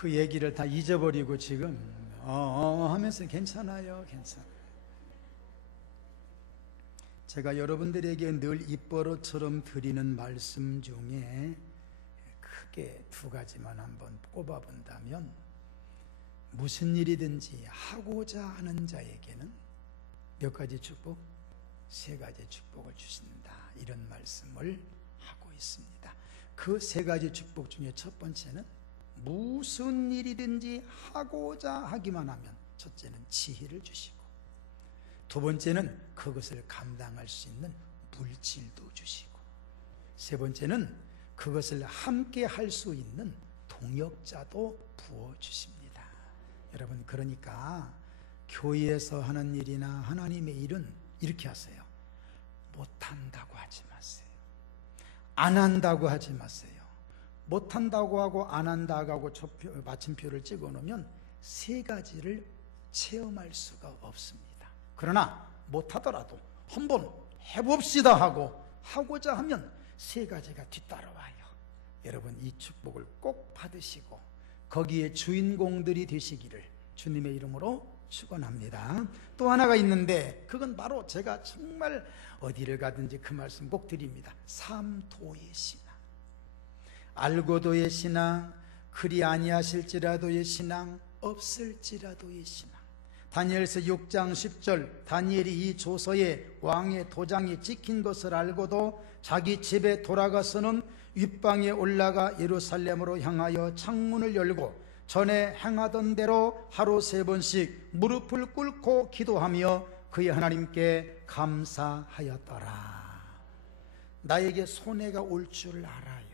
그 얘기를 다 잊어버리고 지금 어, 어 하면서 괜찮아요, 괜찮아요. 제가 여러분들에게 늘 입버릇처럼 드리는 말씀 중에 크게 두 가지만 한번 꼽아본다면 무슨 일이든지 하고자 하는 자에게는 몇 가지 축복? 세 가지 축복을 주신다. 이런 말씀을 하고 있습니다. 그 세 가지 축복 중에 첫 번째는 무슨 일이든지 하고자 하기만 하면 첫째는 지혜를 주시고 두 번째는 그것을 감당할 수 있는 물질도 주시고 세 번째는 그것을 함께 할 수 있는 동역자도 부어 주십니다. 여러분 그러니까 교회에서 하는 일이나 하나님의 일은 이렇게 하세요. 못한다고 하지 마세요. 안 한다고 하지 마세요. 못한다고 하고 안 한다고 하고 초표, 마침표를 찍어 놓으면 세 가지를 체험할 수가 없습니다. 그러나 못하더라도 한번 해봅시다 하고 하고자 하면 세 가지가 뒤따라와요. 여러분 이 축복을 꼭 받으시고 거기에 주인공들이 되시기를 주님의 이름으로 축원합니다. 또 하나가 있는데 그건 바로 제가 정말 어디를 가든지 그 말씀 꼭 드립니다. 삼도의 신앙. 알고도의 신앙, 그리 아니하실지라도의 신앙, 없을지라도의 신앙. 다니엘서 6장 10절 다니엘이 이 조서에 왕의 도장이 찍힌 것을 알고도 자기 집에 돌아가서는 윗방에 올라가 예루살렘으로 향하여 창문을 열고 전에 행하던 대로 하루 세 번씩 무릎을 꿇고 기도하며 그의 하나님께 감사하였더라. 나에게 손해가 올 줄 알아요.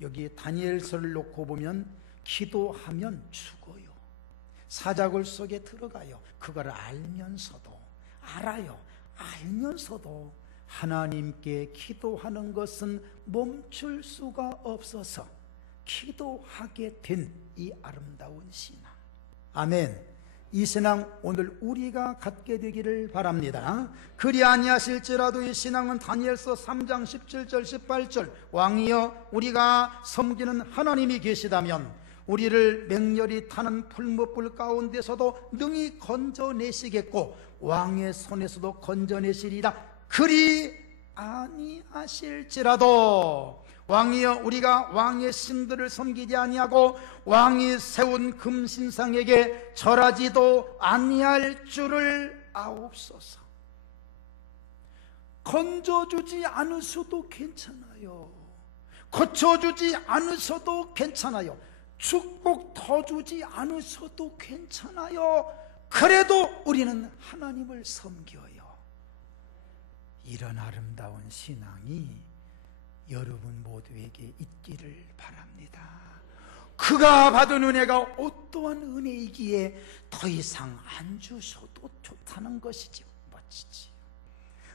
여기 다니엘서를 놓고 보면 기도하면 죽어요. 사자굴 속에 들어가요. 그걸 알면서도 알아요. 알면서도 하나님께 기도하는 것은 멈출 수가 없어서 기도하게 된 이 아름다운 신앙. 아멘. 이 신앙 오늘 우리가 갖게 되기를 바랍니다. 그리 아니하실지라도 이 신앙은 다니엘서 3장 17절 18절 왕이여 우리가 섬기는 하나님이 계시다면 우리를 맹렬히 타는 풀무불 가운데서도 능히 건져내시겠고 왕의 손에서도 건져내시리라 그리 아니하실지라도 왕이여 우리가 왕의 신들을 섬기지 아니하고 왕이 세운 금신상에게 절하지도 아니할 줄을 아옵소서. 건져주지 않으셔도 괜찮아요. 고쳐주지 않으셔도 괜찮아요. 축복 더 주지 않으셔도 괜찮아요. 그래도 우리는 하나님을 섬겨요. 이런 아름다운 신앙이 여러분 모두에게 있기를 바랍니다. 그가 받은 은혜가 어떠한 은혜이기에 더 이상 안 주셔도 좋다는 것이지 멋지지.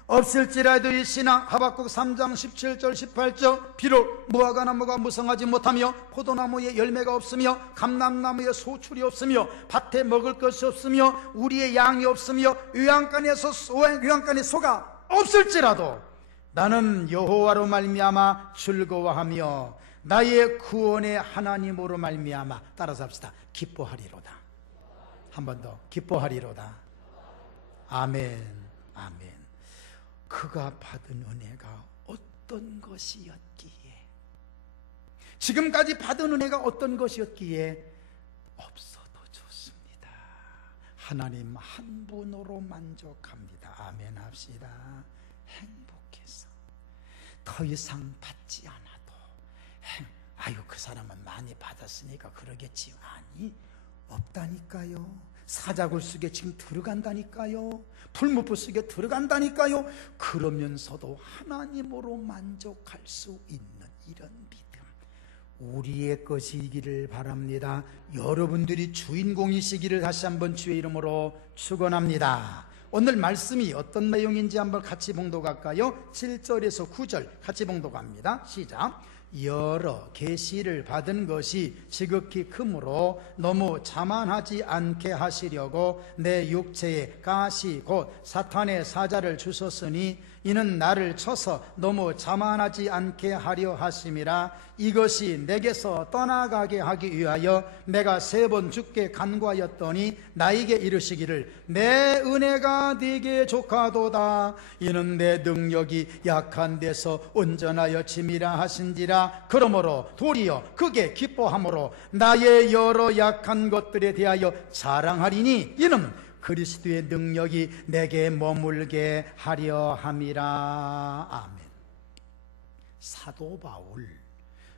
없을지라도 이 신앙 하박국 3장 17절 18절 비록 무화과 나무가 무성하지 못하며 포도나무에 열매가 없으며 감람나무에 소출이 없으며 밭에 먹을 것이 없으며 우리의 양이 없으며 요양간에서 요양간에 소가 없을지라도 나는 여호와로 말미암아 즐거워하며 나의 구원의 하나님으로 말미암아 따라서 합시다. 기뻐하리로다. 한 번 더 기뻐하리로다. 아멘. 아멘. 그가 받은 은혜가 어떤 것이었기에 지금까지 받은 은혜가 어떤 것이었기에 없어도 좋습니다. 하나님 한 분으로 만족합니다. 아멘 합시다. 행복해서 더 이상 받지 않아도 행, 아유 그 사람은 많이 받았으니까 그러겠지 아니 없다니까요. 사자굴 속에 지금 들어간다니까요. 풀무불 속에 들어간다니까요. 그러면서도 하나님으로 만족할 수 있는 이런 믿음. 우리의 것이기를 바랍니다. 여러분들이 주인공이시기를 다시 한번 주의 이름으로 축원합니다. 오늘 말씀이 어떤 내용인지 한번 같이 봉독할까요? 7절에서 9절 같이 봉독합니다. 시작. 여러 계시를 받은 것이 지극히 크므로 너무 자만하지 않게 하시려고 내 육체에 가시 곧 사탄의 사자를 주셨으니 이는 나를 쳐서 너무 자만하지 않게 하려 하심이라 이것이 내게서 떠나가게 하기 위하여 내가 세 번 죽게 간과하였더니 나에게 이르시기를 내 은혜가 네게 족하도다. 이는 내 능력이 약한 데서 온전하여 짐이라 하신지라 그러므로 도리어 그게 기뻐함으로 나의 여러 약한 것들에 대하여 자랑하리니 이는 그리스도의 능력이 내게 머물게 하려 함이라. 아멘. 사도 바울.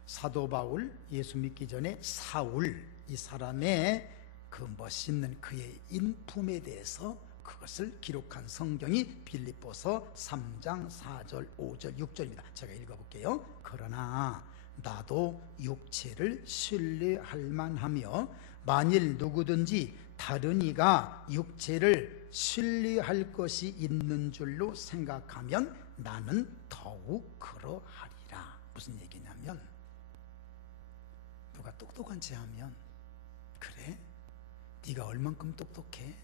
사도 바울 예수 믿기 전에 사울 이 사람의 그 멋있는 그의 인품에 대해서 그것을 기록한 성경이 빌립보서 3장 4절, 5절, 6절입니다. 제가 읽어볼게요. 그러나 나도 육체를 신뢰할 만하며 만일 누구든지 다른 이가 육체를 신뢰할 것이 있는 줄로 생각하면 나는 더욱 그러하리라. 무슨 얘기냐면 누가 똑똑한 체 하면 그래 네가 얼만큼 똑똑해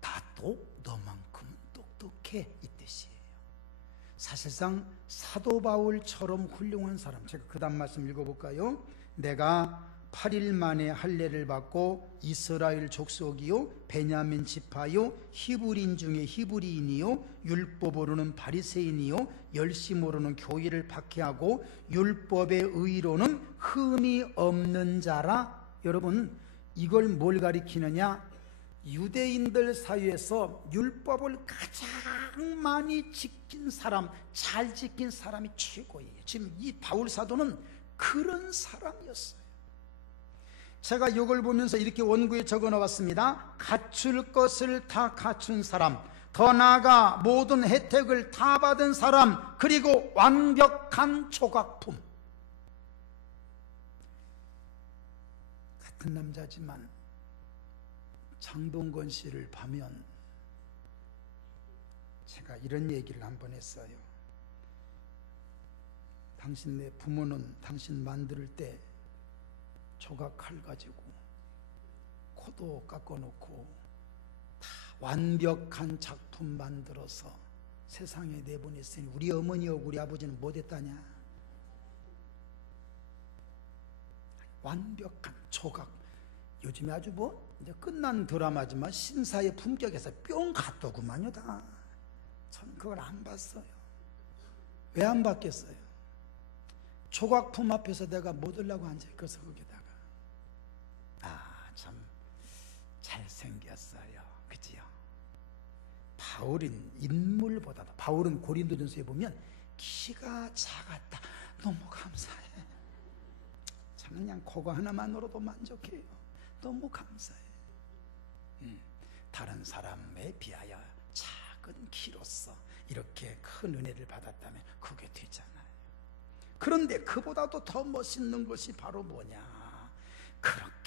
나도 너만큼 똑똑해 이 뜻이에요. 사실상 사도 바울처럼 훌륭한 사람 제가 그 다음 말씀 읽어볼까요? 내가 8일 만에 할례를 받고 이스라엘 족속이요 베냐민 지파요 히브리인 중에 히브리인이요 율법으로는 바리새인이요 열심으로는 교회를 박해하고 율법의 의로는 흠이 없는 자라. 여러분 이걸 뭘 가리키느냐? 유대인들 사이에서 율법을 가장 많이 지킨 사람 잘 지킨 사람이 최고예요. 지금 이 바울 사도는 그런 사람이었어요 제가 이걸 보면서 이렇게 원고에 적어 놓았습니다. 갖출 것을 다 갖춘 사람, 더 나아가 모든 혜택을 다 받은 사람, 그리고 완벽한 조각품. 같은 남자지만 장동건 씨를 봐면 제가 이런 얘기를 한 번 했어요. 당신네 부모는 당신 만들 때 조각 칼 가지고 코도 깎아놓고 다 완벽한 작품 만들어서 세상에 내보냈으니 우리 어머니하고 우리 아버지는 못했다냐? 완벽한 조각. 요즘에 아주 뭐 이제 끝난 드라마지만 신사의 품격에서 뿅 갔더구만요 다. 전 그걸 안 봤어요. 왜 안 봤겠어요? 조각품 앞에서 내가 못 올라고 앉아있어서 거기다. 잘생겼어요. 그지요? 바울은 인물보다도 바울은 고린도전서에 보면 키가 작았다. 너무 감사해. 저는 그냥 그거 하나만으로도 만족해요. 너무 감사해. 음, 다른 사람에 비하여 작은 키로서 이렇게 큰 은혜를 받았다면 그게 되잖아요. 그런데 그보다도 더 멋있는 것이 바로 뭐냐? 그렇게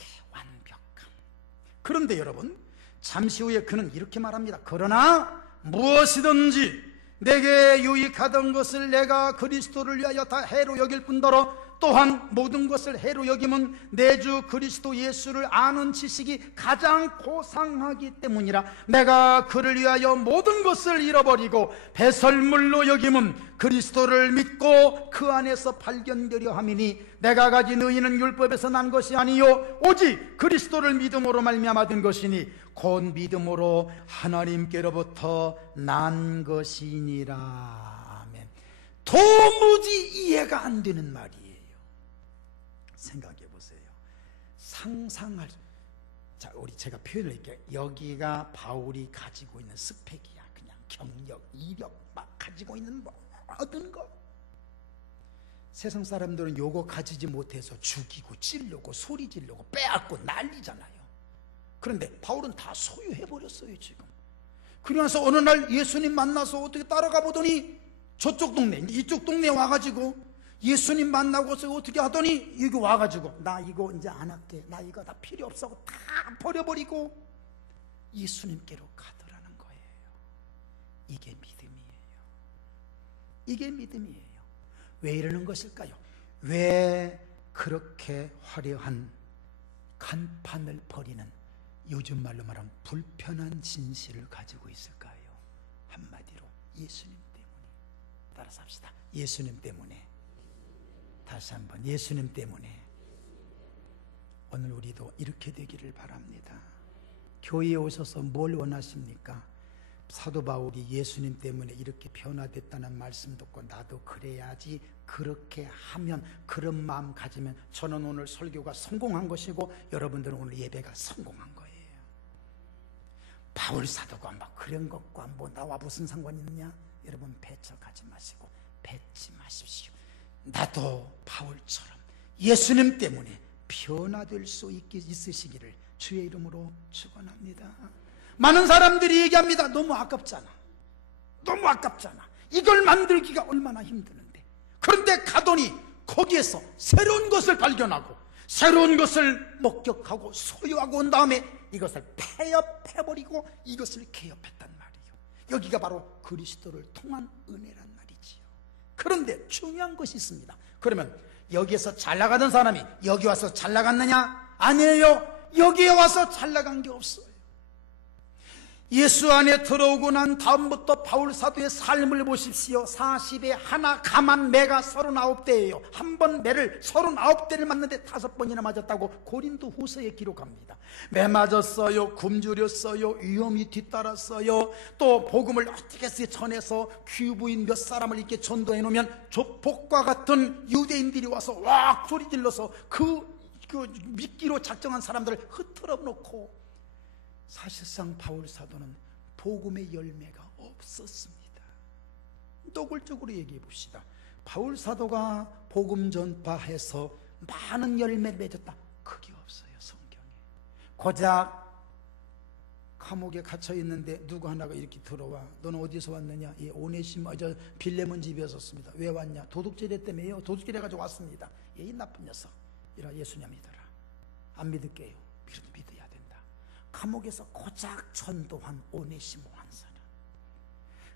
그런데 여러분, 잠시 후에 그는 이렇게 말합니다. 그러나 무엇이든지 내게 유익하던 것을 내가 그리스도를 위하여 다 해로 여길 뿐더러 또한 모든 것을 해로 여김은 내 주 그리스도 예수를 아는 지식이 가장 고상하기 때문이라 내가 그를 위하여 모든 것을 잃어버리고 배설물로 여김은 그리스도를 믿고 그 안에서 발견되려 함이니 내가 가진 의인은 율법에서 난 것이 아니요 오직 그리스도를 믿음으로 말미암아 된 것이니 곧 믿음으로 하나님께로부터 난 것이니라. 아멘. 도무지 이해가 안 되는 말이 생각해 보세요. 상상할 자 우리 제가 표현을 이렇게 여기가 바울이 가지고 있는 스펙이야. 그냥 경력, 이력 막 가지고 있는 모든 거. 세상 사람들은 요거 가지지 못해서 죽이고 찔르고 소리 지르고 빼앗고 난리잖아요. 그런데 바울은 다 소유해 버렸어요 지금. 그러면서 어느 날 예수님 만나서 어떻게 따라가 보더니 저쪽 동네 이쪽 동네 와가지고 예수님 만나고서 어떻게 하더니 여기 와가지고 나 이거 이제 안 할게 나 이거 다 필요 없어 다 버려버리고 예수님께로 가더라는 거예요 이게 믿음이에요 이게 믿음이에요 왜 이러는 것일까요? 왜 그렇게 화려한 간판을 버리는 요즘 말로 말하면 불편한 진실을 가지고 있을까요? 한마디로 예수님 때문에 따라서 합시다. 예수님 때문에. 다시 한번 예수님 때문에. 오늘 우리도 이렇게 되기를 바랍니다. 교회에 오셔서 뭘 원하십니까? 사도 바울이 예수님 때문에 이렇게 변화됐다는 말씀 듣고 나도 그래야지 그렇게 하면 그런 마음 가지면 저는 오늘 설교가 성공한 것이고 여러분들은 오늘 예배가 성공한 거예요. 바울 사도가 막 그런 것과 뭐 나와 무슨 상관이 있느냐? 여러분 배척하지 마시고 뱉지 마십시오. 나도 바울처럼 예수님 때문에 변화될 수 있게 있으시기를 주의 이름으로 축원합니다. 많은 사람들이 얘기합니다. 너무 아깝잖아. 너무 아깝잖아. 이걸 만들기가 얼마나 힘드는데. 그런데 가더니 거기에서 새로운 것을 발견하고 새로운 것을 목격하고 소유하고 온 다음에 이것을 폐업해버리고 이것을 개업했단 말이에요. 여기가 바로 그리스도를 통한 은혜란. 그런데 중요한 것이 있습니다. 그러면 여기에서 잘 나가던 사람이 여기 와서 잘 나갔느냐? 아니에요. 여기에 와서 잘 나간 게 없어요. 예수 안에 들어오고 난 다음부터 바울 사도의 삶을 보십시오. 40에 하나 가만 매가 39대예요. 한 번 매를 39대를 맞는데 다섯 번이나 맞았다고 고린도 후서에 기록합니다. 매 맞았어요. 굶주렸어요. 위험이 뒤따랐어요. 또 복음을 어떻게 전해서 귀부인 몇 사람을 이렇게 전도해 놓으면 조폭과 같은 유대인들이 와서 와 소리 질러서 그, 그 미끼로 작정한 사람들을 흐트러 놓고 사실상 바울 사도는 복음의 열매가 없었습니다. 노골적으로 얘기해 봅시다. 바울 사도가 복음 전파해서 많은 열매를 맺었다. 그게 없어요, 성경에. 고작 감옥에 갇혀 있는데 누구 하나가 이렇게 들어와. 너는 어디서 왔느냐? 예, 오네심, 저 빌레몬 집이었습니다. 왜 왔냐? 도둑질했 때문에요. 도둑질 해가지고 왔습니다. 예, 이 나쁜 녀석. 이라 예수님 믿어라. 안 믿을게요. 믿어야 감옥에서 고작 전도한 오네시모 한 사람.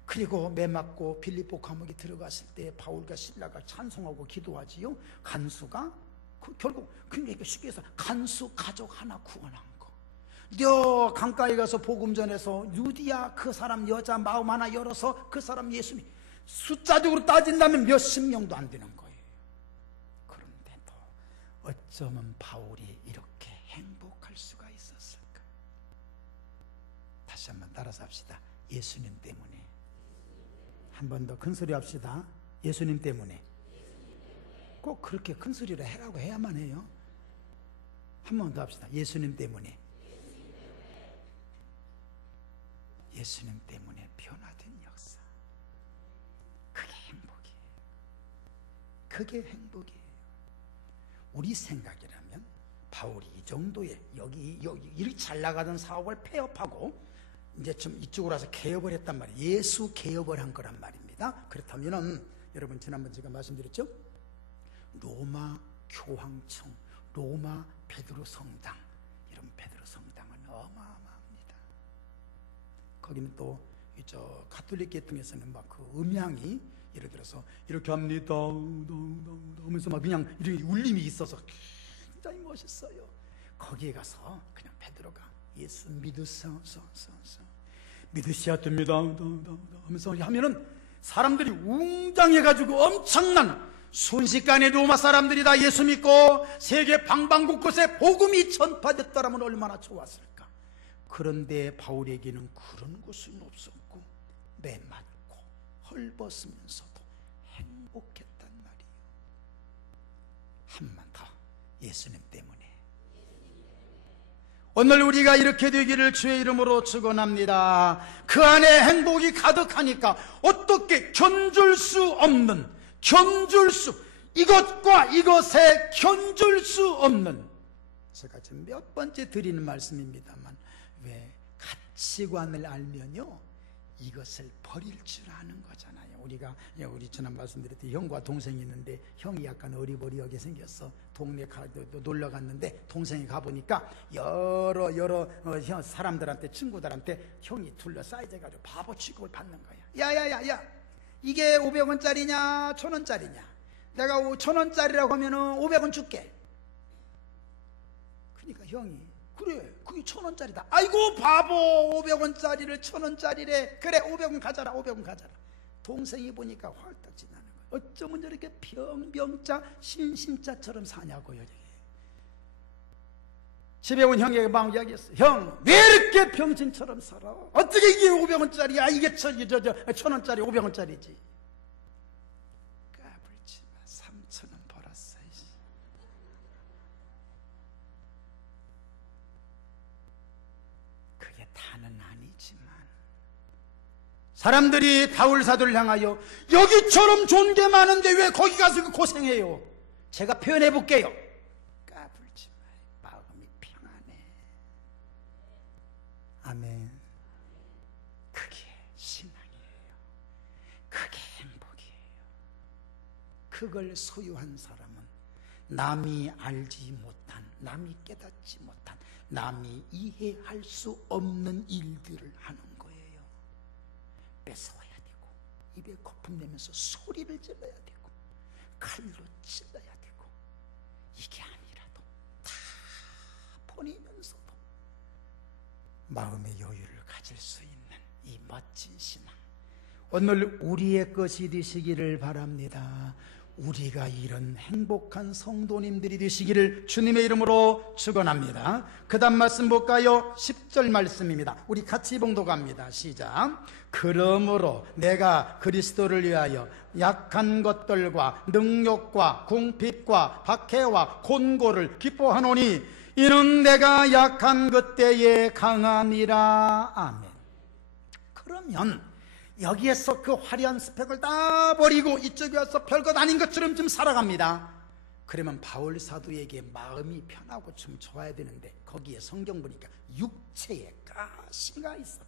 그리고 매 맞고 빌립보 감옥에 들어갔을 때 바울과 신라가 찬송하고 기도하지요. 간수가 그 결국 그러니까 쉽게 해서 간수 가족 하나 구원한 거. 여 강가에 가서 복음 전해서 유디야 그 사람 여자 마음 하나 열어서 그 사람 예수님 숫자적으로 따진다면 몇십 명도 안 되는 거예요. 그런데도 어쩌면 바울이 이렇게 행복할 수가 다시 한번 따라서 합시다. 예수님 때문에. 한 번 더 큰 소리 합시다. 예수님 때문에. 꼭 그렇게 큰 소리로 해라고 해야만 해요. 한 번 더 합시다. 예수님 때문에. 예수님 때문에 변화된 역사. 그게 행복이에요. 그게 행복이에요. 우리 생각이라면 바울이 이 정도의 여기 여기 이렇게 잘 나가던 사업을 폐업하고 이제 좀 이쪽으로 와서 개업을 했단 말이에요. 예수 개업을 한 거란 말입니다. 그렇다면은 여러분 지난번 제가 말씀드렸죠? 로마 교황청, 로마 베드로 성당, 이런 베드로 성당은 어마어마합니다. 거기는 또 저 가톨릭 계통에서는 막 그 음향이 예를 들어서 이렇게 합니다. 하면서 막 그냥 이렇게 울림이 있어서 굉장히 멋있어요. 거기에 가서 그냥 베드로가 예수 믿으소, 소. 믿으셔야 됩니다. 하면서 하면은 사람들이 웅장해가지고 엄청난 순식간에 로마 사람들이 다 예수 믿고 세계 방방곳곳에 복음이 전파됐다라면 얼마나 좋았을까. 그런데 바울에게는 그런 곳은 없었고 매맞고 헐벗으면서도 행복했단 말이에요. 한번더 예수님 때문에. 오늘 우리가 이렇게 되기를 주의 이름으로 축원합니다. 그 안에 행복이 가득하니까 어떻게 견줄 수 없는 견줄 수 이것과 이것에 견줄 수 없는 제가 지금 몇 번째 드리는 말씀입니다만 왜 가치관을 알면요 이것을 버릴 줄 아는 거잖아요. 우리가 우리 지난 말씀드렸듯이 형과 동생이 있는데 형이 약간 어리버리하게 생겼어. 동네 가 놀러 갔는데 동생이 가 보니까 여러 여러 어, 사람들한테 친구들한테 형이 둘러싸이져 가지고 바보 취급을 받는 거야. 야야야야 이게 500원짜리냐 1000원짜리냐 내가 1000원짜리라고 하면은 500원 줄게. 그러니까 형이 그래 그게 천원짜리다 아이고 바보 500원짜리를 천원짜리래 그래 500원 가져라 500원 가져라 동생이 보니까 활딱지 나는 거예요. 어쩌면 저렇게 병병자 신신자처럼 사냐고요. 저게. 집에 온 형에게 막 이야기했어. 형, 왜 이렇게 병신처럼 살아? 어떻게 이게 500원짜리야? 이게 천, 저, 저, 천 원짜리, 500원짜리지. 까불지 사람들이 바울 사도를 향하여 여기처럼 게 많은데 왜 거기 가서 고생해요? 제가 표현해 볼게요. 까불지 마. 마음이 평안해. 아멘. 그게 신앙이에요. 그게 행복이에요. 그걸 소유한 사람은 남이 알지 못한, 남이 깨닫지 못한, 남이 이해할 수 없는 일들을 하는. 뺏어와야 되고, 입에 거품 내면서 소리를 질러야 되고, 칼로 찔러야 되고, 이게 아니라도 다 버리면서도 마음의 여유를 가질 수 있는 이 멋진 신앙. 오늘 우리의 것이 되시기를 바랍니다. 우리가 이런 행복한 성도님들이 되시기를 주님의 이름으로 축원합니다. 그다음 말씀 볼까요? 10절 말씀입니다. 우리 같이 봉독합니다. 시작. 그러므로 내가 그리스도를 위하여 약한 것들과 능력과 궁핍과 박해와 곤고를 기뻐하노니 이는 내가 약한 그때에 강함이라. 아멘. 그러면 여기에서 그 화려한 스펙을 다 버리고 이쪽에 와서 별것 아닌 것처럼 좀 살아갑니다. 그러면 바울 사도에게 마음이 편하고 좀 좋아야 되는데 거기에 성경 보니까 육체에 가시가 있었다.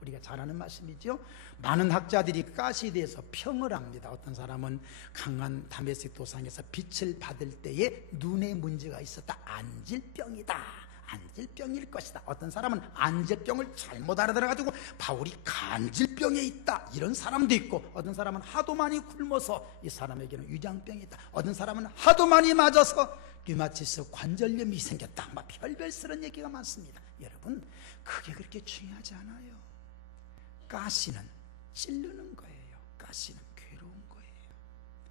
우리가 잘 아는 말씀이죠. 많은 학자들이 가시에 대해서 평을 합니다. 어떤 사람은 강한 다메섹 도상에서 빛을 받을 때에 눈에 문제가 있었다. 안질병이다. 안질병일 것이다. 어떤 사람은 안질병을 잘못 알아들어가지고 바울이 간질병에 있다. 이런 사람도 있고, 어떤 사람은 하도 많이 굶어서 이 사람에게는 위장병이 있다. 어떤 사람은 하도 많이 맞아서 류마티스 관절염이 생겼다. 막 별별스런 얘기가 많습니다. 여러분, 그게 그렇게 중요하지 않아요. 가시는 찌르는 거예요. 가시는 괴로운 거예요.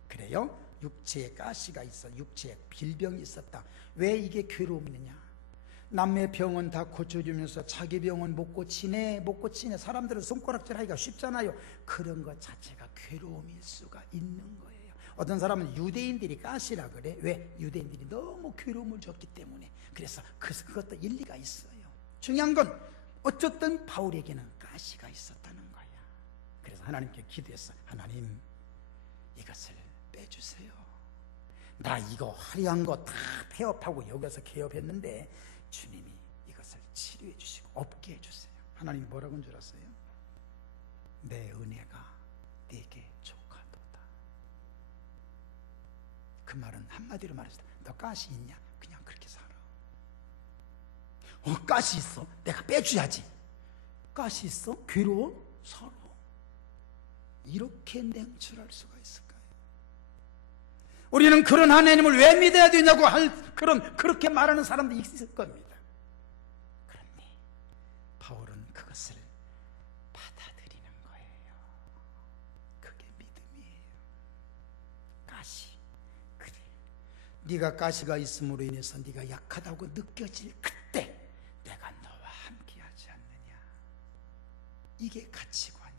그래요? 육체에 가시가 있어. 육체에 빌병이 있었다. 왜 이게 괴로움이냐? 남의 병은 다 고쳐주면서 자기 병은 못 고치네, 못 고치네. 사람들은 손가락질 하기가 쉽잖아요. 그런 것 자체가 괴로움일 수가 있는 거예요. 어떤 사람은 유대인들이 가시라 그래. 왜? 유대인들이 너무 괴로움을 줬기 때문에. 그래서 그, 그것도 일리가 있어요. 중요한 건 어쨌든 바울에게는 가시가 있었다는 거야. 그래서 하나님께 기도했어. 하나님, 이것을 빼주세요. 나 이거 화려한 거 다 폐업하고 여기서 개업했는데 주님이 이것을 치료해 주시고 없게 해주세요. 하나님이 뭐라고 한줄 아세요? 내 은혜가 네게 족하도다. 그 말은 한마디로 말해서 너 가시 있냐? 그냥 그렇게 살아. 어, 가시 있어. 내가 빼줘야지. 가시 있어? 괴로워? 살아. 이렇게 냉철할 수가 있을까요? 우리는 그런 하나님을 왜 믿어야 되냐고 할 그런 그렇게 말하는 사람도 있을 겁니다. 그런데 바울은 그것을 받아들이는 거예요. 그게 믿음이에요. 가시 그래. 네가 가시가 있음으로 인해서 네가 약하다고 느껴질 그때 내가 너와 함께하지 않느냐. 이게 가치관이에요.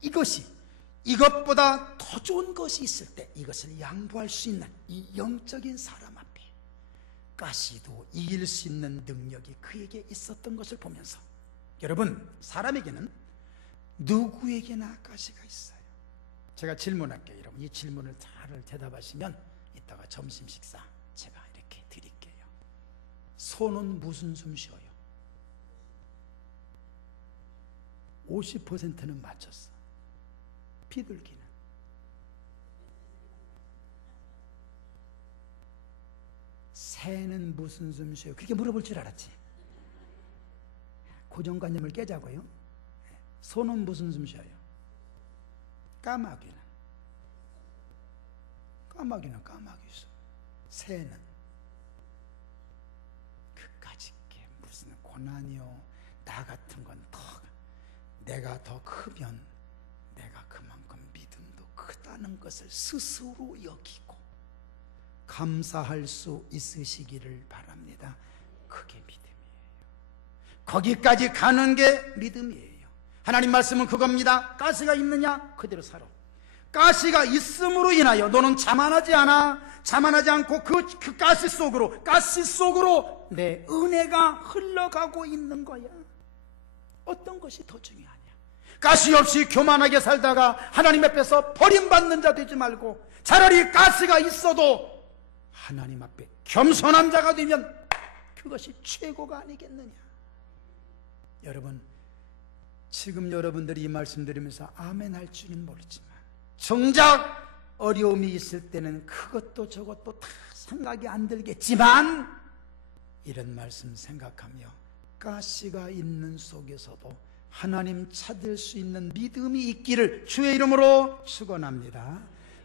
이것이 이것보다 더 좋은 것이 있을 때 이것을 양보할 수 있는 이 영적인 사람 앞에 가시도 이길 수 있는 능력이 그에게 있었던 것을 보면서 여러분 사람에게는 누구에게나 가시가 있어요. 제가 질문할게요. 여러분 이 질문을 잘 대답하시면 이따가 점심 식사 제가 이렇게 드릴게요. 손은 무슨 숨 쉬어요? 50%는 맞췄어. 비둘기는 새는 무슨 숨 쉬어요? 그렇게 물어볼 줄 알았지. 고정관념을 깨자고요. 소는 무슨 숨 쉬어요? 까마귀는 까마귀는 까마귀 숨. 새는 그까짓 게 무슨 고난이요. 나 같은 건 더 내가 더 크면 내가 그만큼 믿음도 크다는 것을 스스로 여기고 감사할 수 있으시기를 바랍니다. 그게 믿음이에요. 거기까지 가는 게 믿음이에요. 하나님 말씀은 그겁니다. 가시가 있느냐? 그대로 살아. 가시가 있음으로 인하여 너는 자만하지 않아. 자만하지 않고 그, 그 가시 속으로, 가시 속으로 내 은혜가 흘러가고 있는 거야. 어떤 것이 더 중요하냐? 가시 없이 교만하게 살다가 하나님 앞에서 버림받는 자 되지 말고 차라리 가시가 있어도 하나님 앞에 겸손한 자가 되면 그것이 최고가 아니겠느냐. 여러분, 지금 여러분들이 이 말씀 드리면서 아멘 할 줄은 모르지만 정작 어려움이 있을 때는 그것도 저것도 다 생각이 안 들겠지만 이런 말씀 생각하며 가시가 있는 속에서도 하나님 찾을 수 있는 믿음이 있기를 주의 이름으로 축원합니다.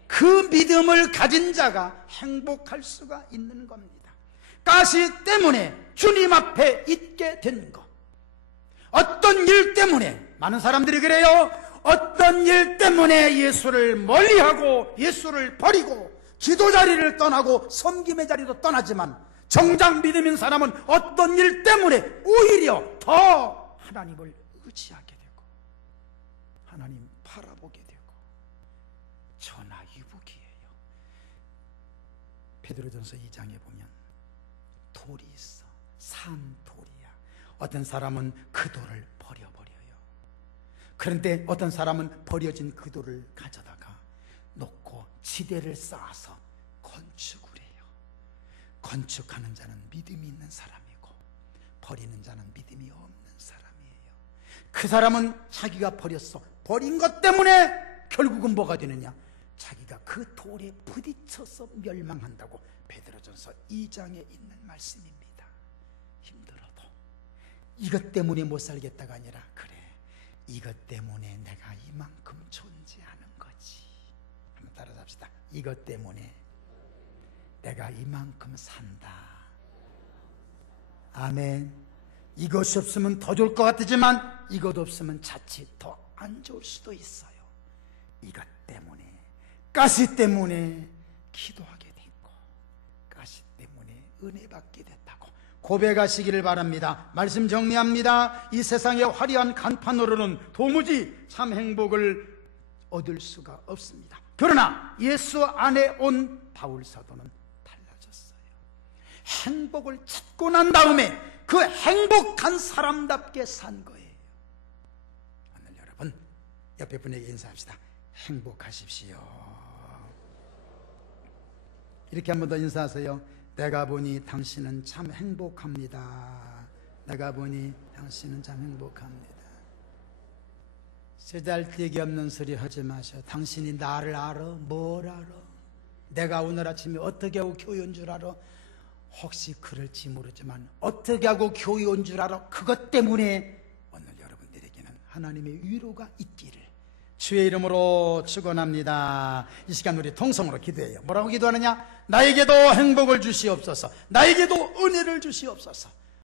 그 믿음을 가진 자가 행복할 수가 있는 겁니다. 가시 때문에 주님 앞에 있게 된 것. 어떤 일 때문에 많은 사람들이 그래요. 어떤 일 때문에 예수를 멀리하고 예수를 버리고 기도 자리를 떠나고 섬김의 자리도 떠나지만 정작 믿음인 사람은 어떤 일 때문에 오히려 더 하나님을 의지하게 되고 하나님 바라보게 되고 전화위복이에요. 베드로전서 2장에 보면 돌이 있어. 산 돌이야. 어떤 사람은 그 돌을 버려버려요. 그런데 어떤 사람은 버려진 그 돌을 가져다가 놓고 지대를 쌓아서 건축을 해요. 건축하는 자는 믿음이 있는 사람이고 버리는 자는 믿음이 없는. 그 사람은 자기가 버렸어. 버린 것 때문에 결국은 뭐가 되느냐? 자기가 그 돌에 부딪혀서 멸망한다고 베드로전서 2장에 있는 말씀입니다. 힘들어도 이것 때문에 못 살겠다가 아니라 그래 이것 때문에 내가 이만큼 존재하는 거지. 한번 따라잡시다. 이것 때문에 내가 이만큼 산다. 아멘. 이것이 없으면 더 좋을 것 같지만 이것 없으면 자칫 더 안 좋을 수도 있어요. 이것 때문에 가시 때문에 기도하게 됐고 가시 때문에 은혜 받게 됐다고 고백하시기를 바랍니다. 말씀 정리합니다. 이 세상의 화려한 간판으로는 도무지 참 행복을 얻을 수가 없습니다. 그러나 예수 안에 온 바울 사도는 달라졌어요. 행복을 찾고 난 다음에 그 행복한 사람답게 산 거예요. 오늘 여러분 옆에 분에게 인사합시다. 행복하십시오. 이렇게 한 번 더 인사하세요. 내가 보니 당신은 참 행복합니다. 내가 보니 당신은 참 행복합니다. 쓰잘데기 없는 소리 하지 마셔. 당신이 나를 알아? 뭘 알아? 내가 오늘 아침에 어떻게 하고 교회 온줄 알아? 혹시 그럴지 모르지만 어떻게 하고 교회 온 줄 알아? 그것 때문에 오늘 여러분들에게는 하나님의 위로가 있기를 주의 이름으로 축원합니다. 이 시간 우리 통성으로 기도해요. 뭐라고 기도하느냐? 나에게도 행복을 주시옵소서. 나에게도 은혜를 주시옵소서.